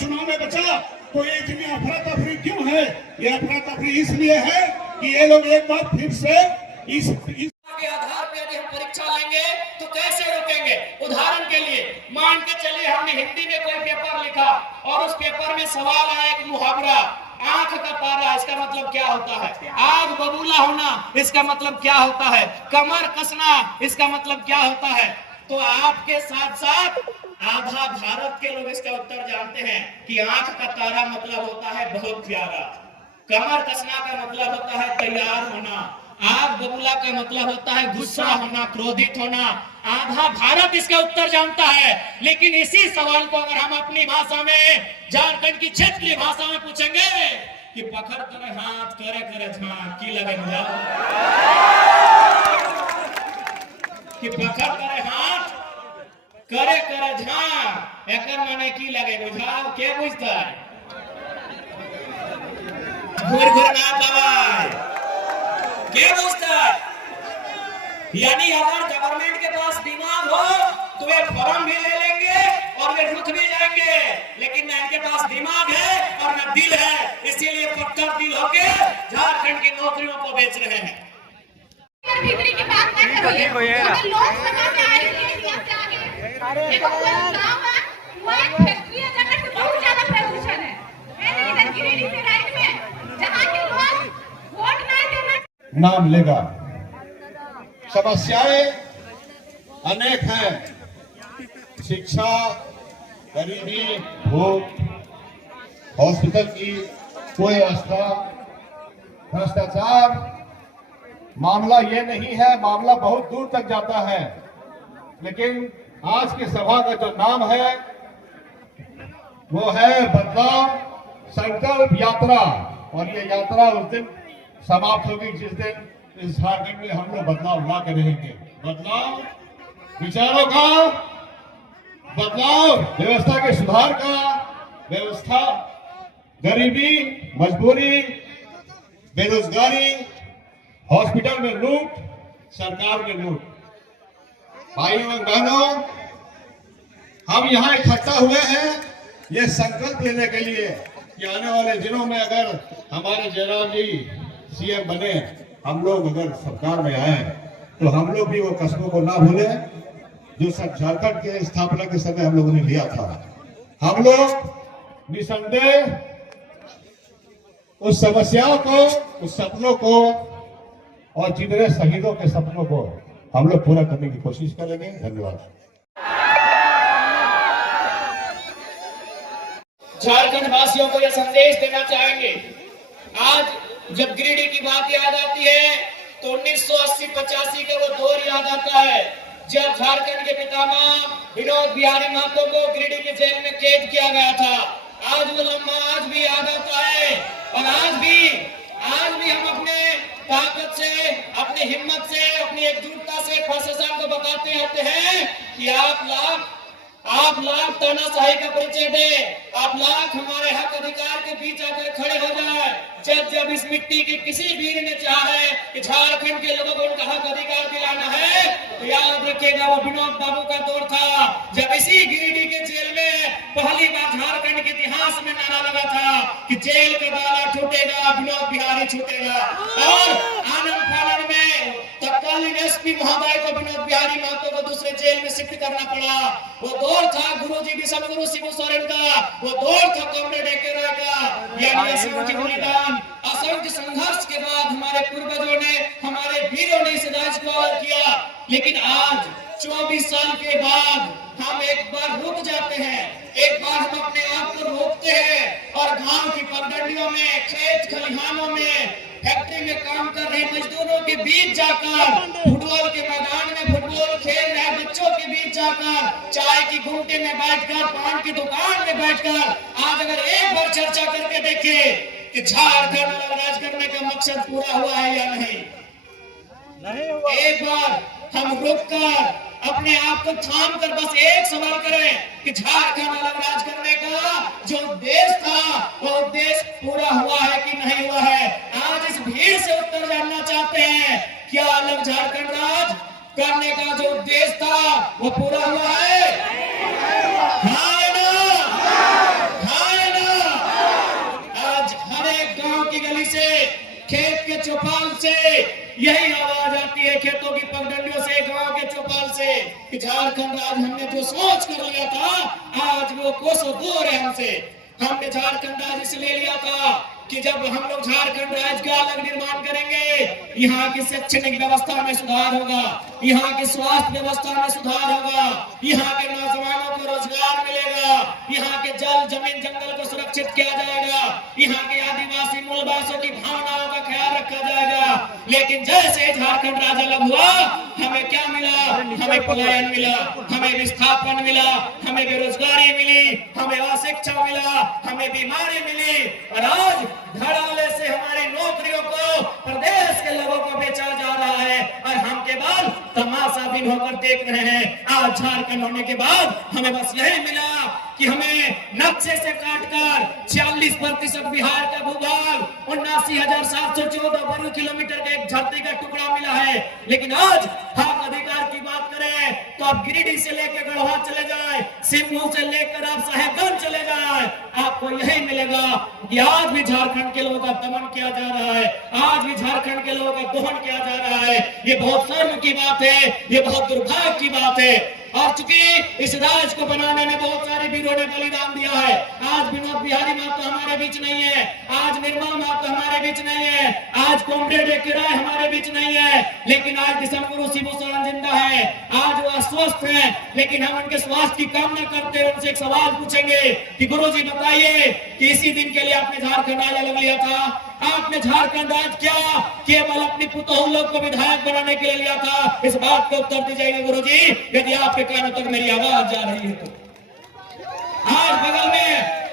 चुनाव में बचा तो ये इतनी अफरा तफरी क्यों है? ये अफरा तफरी इसलिए है कि ये लोग एक बार फिर से इस के आधार पे यदि हम परीक्षा लेंगे तो कैसे रोकेंगे? उदाहरण के लिए मान के चलिए हमने हिंदी में कोई पेपर लिखा और उस पेपर में सवाल आया एक मुहावरा, आंख का तारा, इसका मतलब क्या होता है? आग बबूला होना, इसका मतलब क्या होता है? कमर कसना, इसका मतलब क्या होता है? तो आपके साथ साथ आधा भारत के लोग इसका उत्तर जानते हैं कि आंख का तारा मतलब होता है बहुत प्यारा, कमर कसना का मतलब होता है तैयार होना, आग बबूला का मतलब होता है गुस्सा होना, क्रोधित होना। आधा भारत इसका उत्तर जानता है। लेकिन इसी सवाल को अगर हम अपनी भाषा में, झारखंड की क्षेत्रीय भाषा में पूछेंगे कि पकड़ करे हाथ करे करे झांक की लगे मुझे, कि पकड़ करे हाथ करे करे झांक एक माने की लगे बुझाओ, के बुझता है? घुर घुर ना दवाई क्या पूछता है? यानी अगर गवर्नमेंट के पास दिमाग हो तो वे फॉर्म भी ले लेंगे और वे रुक भी जाएंगे, लेकिन न इनके पास दिमाग है और न दिल है, इसीलिए पत्थर दिल होके झारखंड की नौकरियों को बेच रहे हैं। बिक्री की बात करते हुए अगर लोकसभा में आएंगे गाँव है वो एक फैक्ट्री है जगह से बहुत ज्यादा प्रदूषण है, इधर गिरिडीह से राइट में जहाँ के लोग वोट नहीं देना नाम लेगा। समस्याएं अनेक हैं, शिक्षा, गरीबी, भूख, हॉस्पिटल की कोई व्यवस्था, भ्रष्टाचार। मामला ये नहीं है, मामला बहुत दूर तक जाता है। लेकिन आज की सभा का जो नाम है वो है बदलाव संकल्प यात्रा, और ये यात्रा उस दिन समाप्त होगी जिस दिन इस झारखंड में हम लोग बदलाव ला कर रहेंगे। बदलाव विचारों का, बदलाव व्यवस्था के सुधार का, व्यवस्था गरीबी, मजबूरी, बेरोजगारी, हॉस्पिटल में लूट, सरकार में लूट। भाइयों और बहनों, हम यहाँ इकट्ठा हुए हैं ये संकल्प लेने के लिए कि आने वाले दिनों में अगर हमारे जयराम जी सीएम बने, हम लोग अगर सरकार में आए तो हम लोग भी वो कस्बों को ना भूले जो सब झारखंड के स्थापना के समय हम लोगों ने लिया था। हम लोग निसंदेह उस समस्याओं को, उस सपनों को और जितने शहीदों के सपनों को हम लोग पूरा करने की कोशिश करेंगे। धन्यवाद। झारखंड वासियों को यह संदेश देना चाहेंगे, आज जब गिरिडीह की बात याद आती है तो 1980-85 का वो दौर याद आता है जब झारखंड के पितामह विनोद बिहारी महतो को गिरिडीह के जेल में कैद किया गया था। आज वो लम्हा आज भी याद आता है, और आज भी हम अपने ताकत से, अपनी हिम्मत से, अपनी एकजुटता से प्रशासन को बताते आते हैं कि आप लाख तानाशाही का परिचय दे, आप लाख हमारे हक अधिकार के बीच आकर खड़े हो जाए। जब इस मिट्टी के किसी वीर ने चाहे कि झारखंड के लोगों को उनका हक अधिकार दिलाना है तो याद रखिएगा वो विनोद बाबू का दौर था जब इसी गिरिडीह के जेल में पहली बार झारखंड के इतिहास में नारा लगा था कि जेल का ताला टूटेगा, विनोद बिहारी छूटेगा। और आनंद फानन में तत्कालीन एसपी महोदय को विनोद बिहारी महतो को दूसरे जेल में शिफ्ट करना पड़ा। वो दौर था गुरुजी विश्व गुरु शिबू सोरेन का, वो दौर था कॉमरेड एके रॉय का। यानी असंख्य बलिदान, असंख्य संघर्ष के बाद हमारे पूर्वजों ने, हमारे वीरों ने इस राज्य को अलग किया। लेकिन आज 24 साल के बाद हम एक बार रुक जाते हैं, एक बार हम अपने आप को रोकते हैं और गांव की पगडंडियों में, खेत खलिहानों में, फैक्ट्री में काम कर रहे मजदूरों के बीच जाकर, फुटबॉल के मैदान में फुटबॉल खेल रहे बच्चों के बीच जाकर, चाय की घूमटे में बैठकर, पान की दुकान में बैठकर आज अगर एक बार चर्चा करके देखें कि झारखंड अलग राज करने का मकसद पूरा हुआ है या नहीं हुआ। एक बार हम रुक कर अपने आप को थाम कर बस एक सवाल करें कि झारखंड अलग राज करने का जो उद्देश्य था वो उद्देश्य पूरा हुआ है कि नहीं हुआ है। आज इस भीड़ से उत्तर जानना चाहते हैं, क्या अलग झारखंड राज करने का जो उद्देश्य था वो पूरा हुआ है? हाँ ना? हाँ चौपाल से यही आवाज आती है, खेतों की पगडंडियों से, गांव के चौपाल से, कि झारखंड आज हमने जो सोच कर लिया था आज वो कोसों दूर है हमसे। हमने झारखंड राज इसलिए लिया था कि जब हम लोग झारखंड राज्य का अलग निर्माण करेंगे, यहाँ की शैक्षणिक व्यवस्था में सुधार होगा, यहाँ की स्वास्थ्य व्यवस्था में सुधार होगा, यहाँ के नौजवानों को रोजगार मिलेगा, यहाँ के जल जमीन जंगल को सुरक्षित किया जाएगा, यहाँ के आदिवासी मूलवासियों की भावनाओं का ख्याल रखा जाएगा। लेकिन जैसे झारखंड राज्य अलग हुआ, हमें क्या मिला? हमें पलायन मिला, हमें विस्थापन मिला, हमें बेरोजगारी मिली, हमें अशिक्षा मिला, हमें बीमारी मिली, और आज धड़ल्ले से हमारी नौकरियों को प्रदेश के लोगों को बेचा जा रहा है, और हम केवल तमाशाबीन होकर देख रहे हैं। आज झारखंड होने के बाद हमें बस यही मिला कि हमें नक्शे से काटकर 46% बिहार का भूभाग 79,714 वर्ग किलोमीटर का एक धरती का टुकड़ा मिला है। लेकिन आज हक अधिकार की बात करें तो आप गिरिडीह से लेकर गढ़वा चले जाए, सिंहभूम से लेकर आप साहेबगंज चले जाए, आपको यही मिलेगा कि आज भी झारखंड के लोगों का दमन किया जा रहा है, आज भी झारखंड के लोगों का दोहन किया जा रहा है। ये बहुत शर्म की बात है, ये बहुत दुर्भाग्य की बात है। और चूंकि इस राज्य को बनाने में बहुत सारे वीरों ने बलिदान दिया है, आज विनोद बिहारी महतो हमारे बीच नहीं है, आज निर्मल महतो हमारे बीच नहीं है, आज कॉमरेड किराय हमारे बीच नहीं है, लेकिन आज दिसम गुरु शिबू सोरेन जिंदा है, आज वो अस्वस्थ है, लेकिन हम उनके स्वास्थ्य की कामना करते हैं। उनसे एक सवाल पूछेंगे कि गुरु जी बताइए कि इसी दिन के लिए आपने झारखंड राज्य अलग लिया था, आपने झारखंड राज्य क्या केवल अपनी पुतोह लोग को विधायक बनाने के लिए लिया था? इस बात का उत्तर दीजिएगा गुरु जी, यदि आपके कानों तक मेरी आवाज जा रही है तो। आज बगल में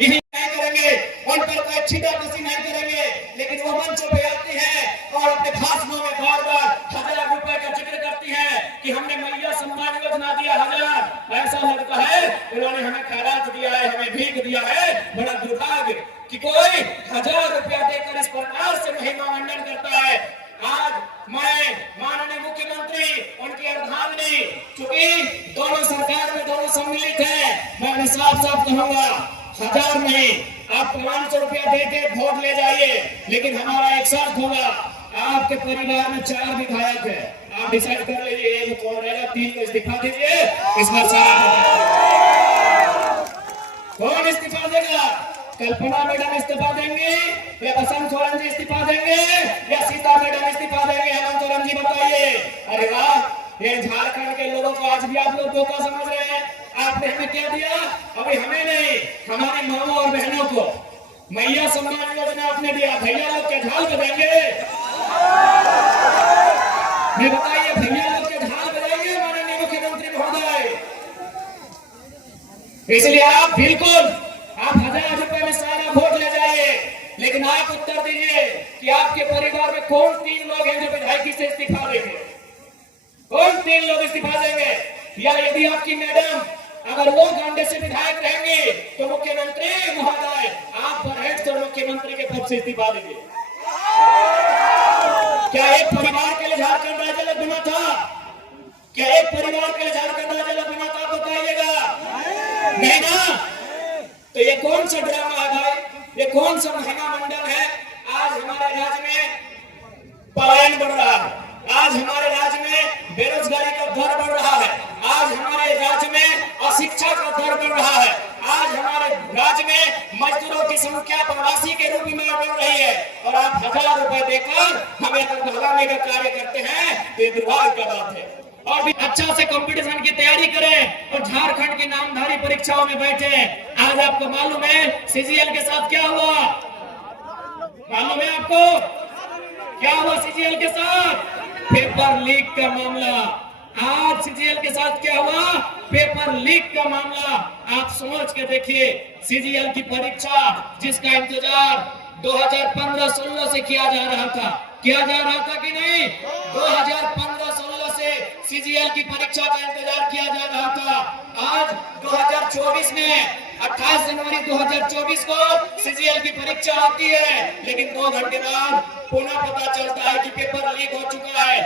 यही नहीं करेंगे, उन पर कोई छीटा कसी नहीं करेंगे, लेकिन वो मंचों पे आती है और अपने भाषणों में बार बार 1000 रुपए का जिक्र करती है कि हमने मैया सम्मान योजना दिया 1000। ऐसा लगता है उन्होंने हमें खैरात दिया है, हमें भीख दिया है। बड़ा दुर्भाग्य कि कोई 1000 रुपया देकर इस प्रकार से महिमा मंडन करता है। आज मैं माननीय मुख्यमंत्री, उनकी अर्धांगिनी, चूंकि दोनों सरकार में दोनों सम्मिलित हैं, मैं उन्हें साफ साफ कहूंगा 1000 नहीं, आप 500 रुपया देके वोट ले जाइए, लेकिन हमारा एक साथ होगा। आपके परिवार में 4 विधायक है, आप डिसाइड कर लीजिए एक कौन रहेगा, 3 को इस्तीफा दीजिए। इस बार कौन इस्तीफा देगा? कल्पना मैडम इस्तीफा देंगे या बसंत सोरेन जी इस्तीफा देंगे या सीता मैडम इस्तीफा देंगे? हेमंत सोरेन जी बताइए। अरे वाह, ये झारखंड के लोगों को आज भी आप लोग धोखा समझ रहे हैं। आपने हमें क्या दिया? अभी हमें नहीं, हमारी माओ और बहनों को मैया सम्मान योजना आपने दिया। भैया लोग के झाल बजाएंगे? मैं बताइए, भैया लोग के झाल बजाएंगे माननीय मुख्यमंत्री महोदय? इसलिए आप बिल्कुल आप 1000 रुपए में सारा वोट ले जाइए, लेकिन आप उत्तर दीजिए कि आपके परिवार में कौन 3 लोग हैं जो विधायकी से इस्तीफा देंगे? कौन 3 लोग इस्तीफा देंगे? या यदि आपकी मैडम अगर वो गांडे से विधायक रहेंगे तो मुख्यमंत्री महोदय आप बरहट से मुख्यमंत्री के पद से इस्तीफा देंगे। क्या एक परिवार के लिए झारखंड राज्य अलग बना था? क्या एक परिवार के लिए झारखंड राज्य अलग बना था? बताइएगा। नहीं ना? तो ये कौन सा ड्रामा है भाई? ये कौन सा महिमा मंडल है? आज हमारे राज्य में पलायन बढ़ रहा है, आज हमारे राज्य में बेरोजगारी का दर बढ़ रहा है, आज हमारे राज्य में अशिक्षा का दर बढ़ रहा है, आज हमारे राज्य में मजदूरों की संख्या प्रवासी के रूप में बढ़ रही है, और आप 1000 रुपए देकर हमें भगाने का कार्य करते हैं, तो ये दुर्भाग्य का बात है। और भी अच्छा से कंपटीशन की तैयारी करें और झारखंड की नामधारी परीक्षाओं में बैठे। आज आपको मालूम है सीजीएल के साथ क्या हुआ? मालूम है आपको क्या हुआ सीजीएल के साथ? पेपर लीक का मामला। आज सीजीएल के साथ क्या हुआ? पेपर लीक का मामला। आप सोच के देखिए, सीजीएल की परीक्षा जिसका इंतजार 2015-16 से किया जा रहा था कि नहीं? 2015-16 से सीजीएल की परीक्षा का इंतजार किया जा रहा था। आज 2024 में 28 जनवरी 2024 को सीजीएल की परीक्षा होती है, लेकिन 2 घंटे बाद पुनः पता चलता है कि पेपर लीक हो चुका है।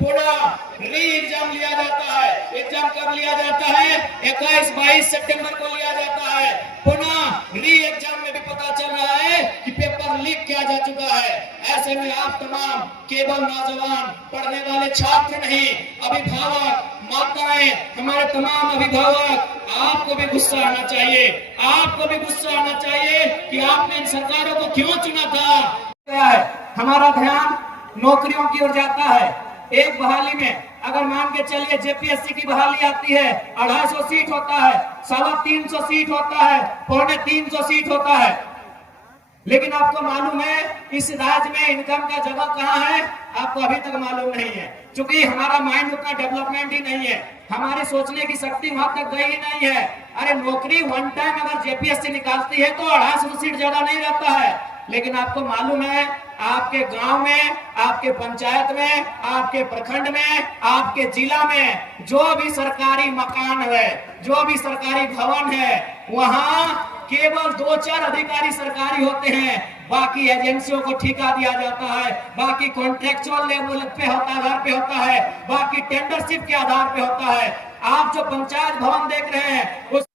पुनः री एग्जाम लिया जाता है। एग्जाम कब लिया जाता है? 21-22 सितंबर को लिया जाता है। पुनः री एग्जाम में भी पता चल रहा है कि पेपर लीक किया जा चुका है। ऐसे में आप तमाम केवल नौजवान पढ़ने वाले छात्र नहीं, अभिभावक, माताएं, हमारे तमाम अभिभावक, आपको भी गुस्सा आना चाहिए, आपको भी गुस्सा आना चाहिए कि आपने इन सरकारों को क्यों चुना था। हमारा ध्यान नौकरियों की ओर जाता है। एक बहाली में अगर मान के चलिए जेपीएससी की बहाली आती है, 250 सीट होता है, 350 सीट होता है, 350 सीट होता है। लेकिन आपको मालूम है इस राज्य में इनकम का जगह कहाँ है? आपको अभी तक मालूम नहीं है, क्योंकि हमारा माइंड उतना डेवलपमेंट ही नहीं है, हमारी सोचने की शक्ति वहां तक गई ही नहीं है। अरे नौकरी वन टाइम अगर जेपीएससी निकालती है तो 250 सीट ज्यादा नहीं रहता है। लेकिन आपको मालूम है आपके गांव में, आपके पंचायत में, आपके प्रखंड में, आपके जिला में जो भी सरकारी मकान है, जो भी सरकारी भवन है, वहां केवल 2-4 अधिकारी सरकारी होते हैं, बाकी एजेंसियों को ठेका दिया जाता है, बाकी कॉन्ट्रेक्चुअल लेवल पे आधार पे होता है, बाकी टेंडरशिप के आधार पे होता है। आप जो पंचायत भवन देख रहे हैं उस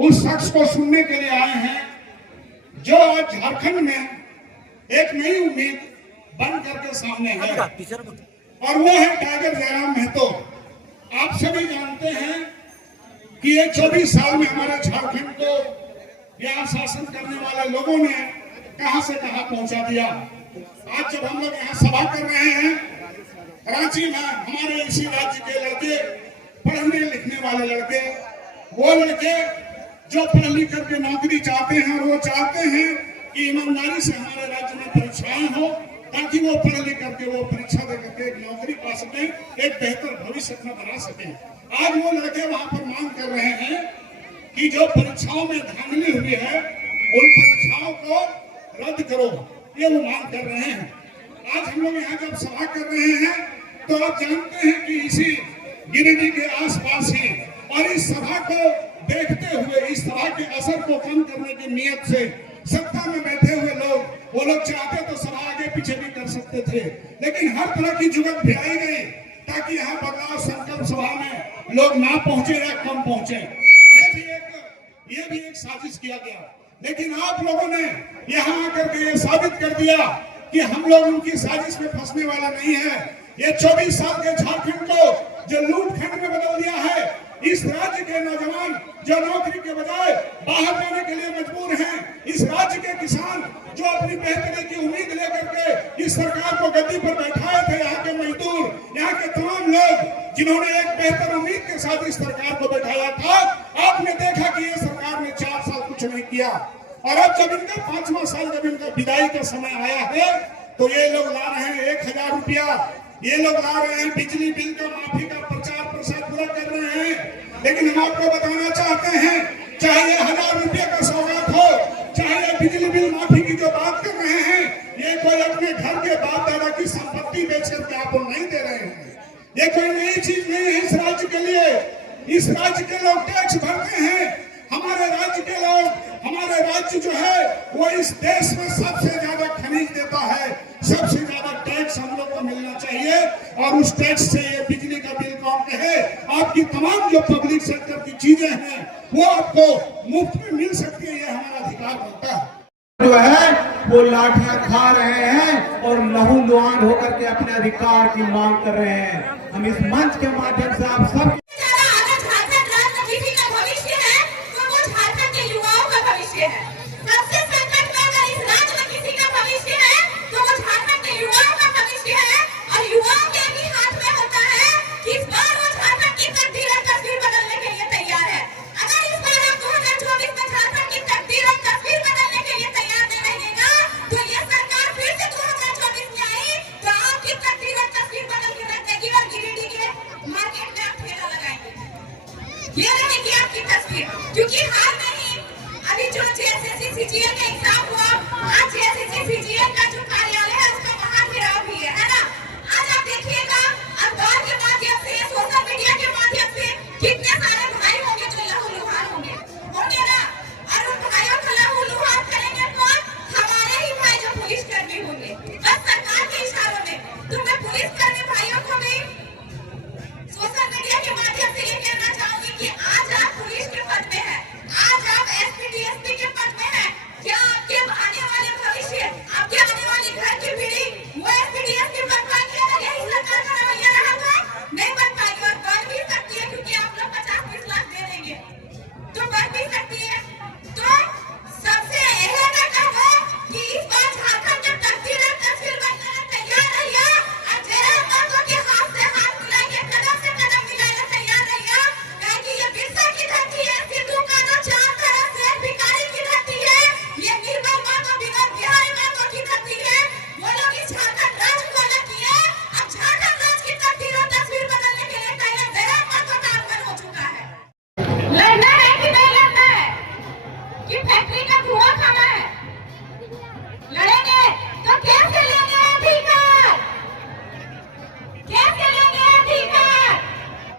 उस शख्स को सुनने के लिए आए हैं जो आज झारखंड में एक नई उम्मीद बन करके सामने है, और वो है टाइगर जयराम महतो। आप सभी जानते हैं कि ये 24 साल में हमारे झारखंड को यहाँ शासन करने वाले लोगों ने कहां से कहां पहुंचा दिया। आज जब हम लोग यहाँ सभा कर रहे हैं, रांची में हमारे इसी राज्य के लड़के, पढ़ने लिखने वाले लड़के, वो लड़के जो पढ़ लिख करके नौकरी चाहते हैं, और वो चाहते हैं कि ईमानदारी से हमारे राज्य में परीक्षाएं हो, ताकि वो पढ़ लिख करके वो परीक्षा दे करके एक नौकरी पा सके, एक बेहतर भविष्य अपना बना सके। आज वो लड़के वहां पर मांग कर रहे हैं कि जो परीक्षाओं में धांधली हुई है उन परीक्षाओं को रद्द करो, ये वो मांग कर रहे हैं। आज हम लोग यहाँ जब सभा कर रहे हैं तो आप जानते हैं कि इसी गिरिडीह के आसपास ही, और इस सभा को देखते हुए, इस सभा के असर को कम करने की नियत से सत्ता में बैठे हुए लोग, वो लोग चाहते तो सभा आगे पीछे भी कर सकते थे, लेकिन हर तरह की जुगत भिड़ाई गई ताकि यहाँ बदलाव संकल्प सभा में लोग ना पहुंचे या कम पहुंचे। ये भी एक साजिश किया गया, लेकिन आप लोगों ने यहाँ आकर के ये साबित कर दिया कि हम लोग उनकी साजिश में फंसने वाला नहीं है। ये 24 साल के झारखंड को जो लूटखंड में बदल दिया है, इस राज्य के नौजवान जो नौकरी के बजाय बाहर जाने के लिए मजबूर हैं, इस राज्य के किसान जो अपनी बेहतरी की उम्मीद लेकर के इस सरकार को गद्दी पर बैठाए थे, यहाँ के मजदूर, यहाँ के तमाम लोग जिन्होंने एक बेहतर उम्मीद के साथ इस सरकार को बैठाया था, आपने देखा कि ये सरकार ने 4 साल कुछ नहीं किया, और अब जब इनका 5वां साल, जब इनका विदाई का समय आया है, तो ये लोग ला रहे हैं 1000 रुपया, ये लोग ला रहे हैं बिजली बिल का माफी का प्रचार प्रसार पूरा कर रहे हैं। लेकिन हम आपको बताना चाहते हैं, चाहे ये 1000 रुपये का सौगात हो, चाहे ये बिजली बिल माफी की जो बात कर रहे हैं, ये कोई अपने घर के बाप दादा की संपत्ति बेच करके आपको नहीं दे रहे हैं। ये कोई नई चीज नहीं है इस राज्य के लिए। इस राज्य के लोग टैक्स भरते हैं, हमारे राज्य के लोग, हमारे राज्य जो है वो इस देश में सबसे ज्यादा खनिज देता है, सबसे ज्यादा टैक्स हम लोग को मिलना चाहिए, और उस टैक्स से ये बिजली का बिल कौन कहे, आपकी तमाम जो पब्लिक सेक्टर की चीजें हैं वो आपको मुफ्त में मिल सकती है। ये हमारा जो है वो लाठियां खा रहे हैं और लहूलुहान होकर के अपने अधिकार की मांग कर रहे हैं। हम इस मंच के माध्यम से आप सब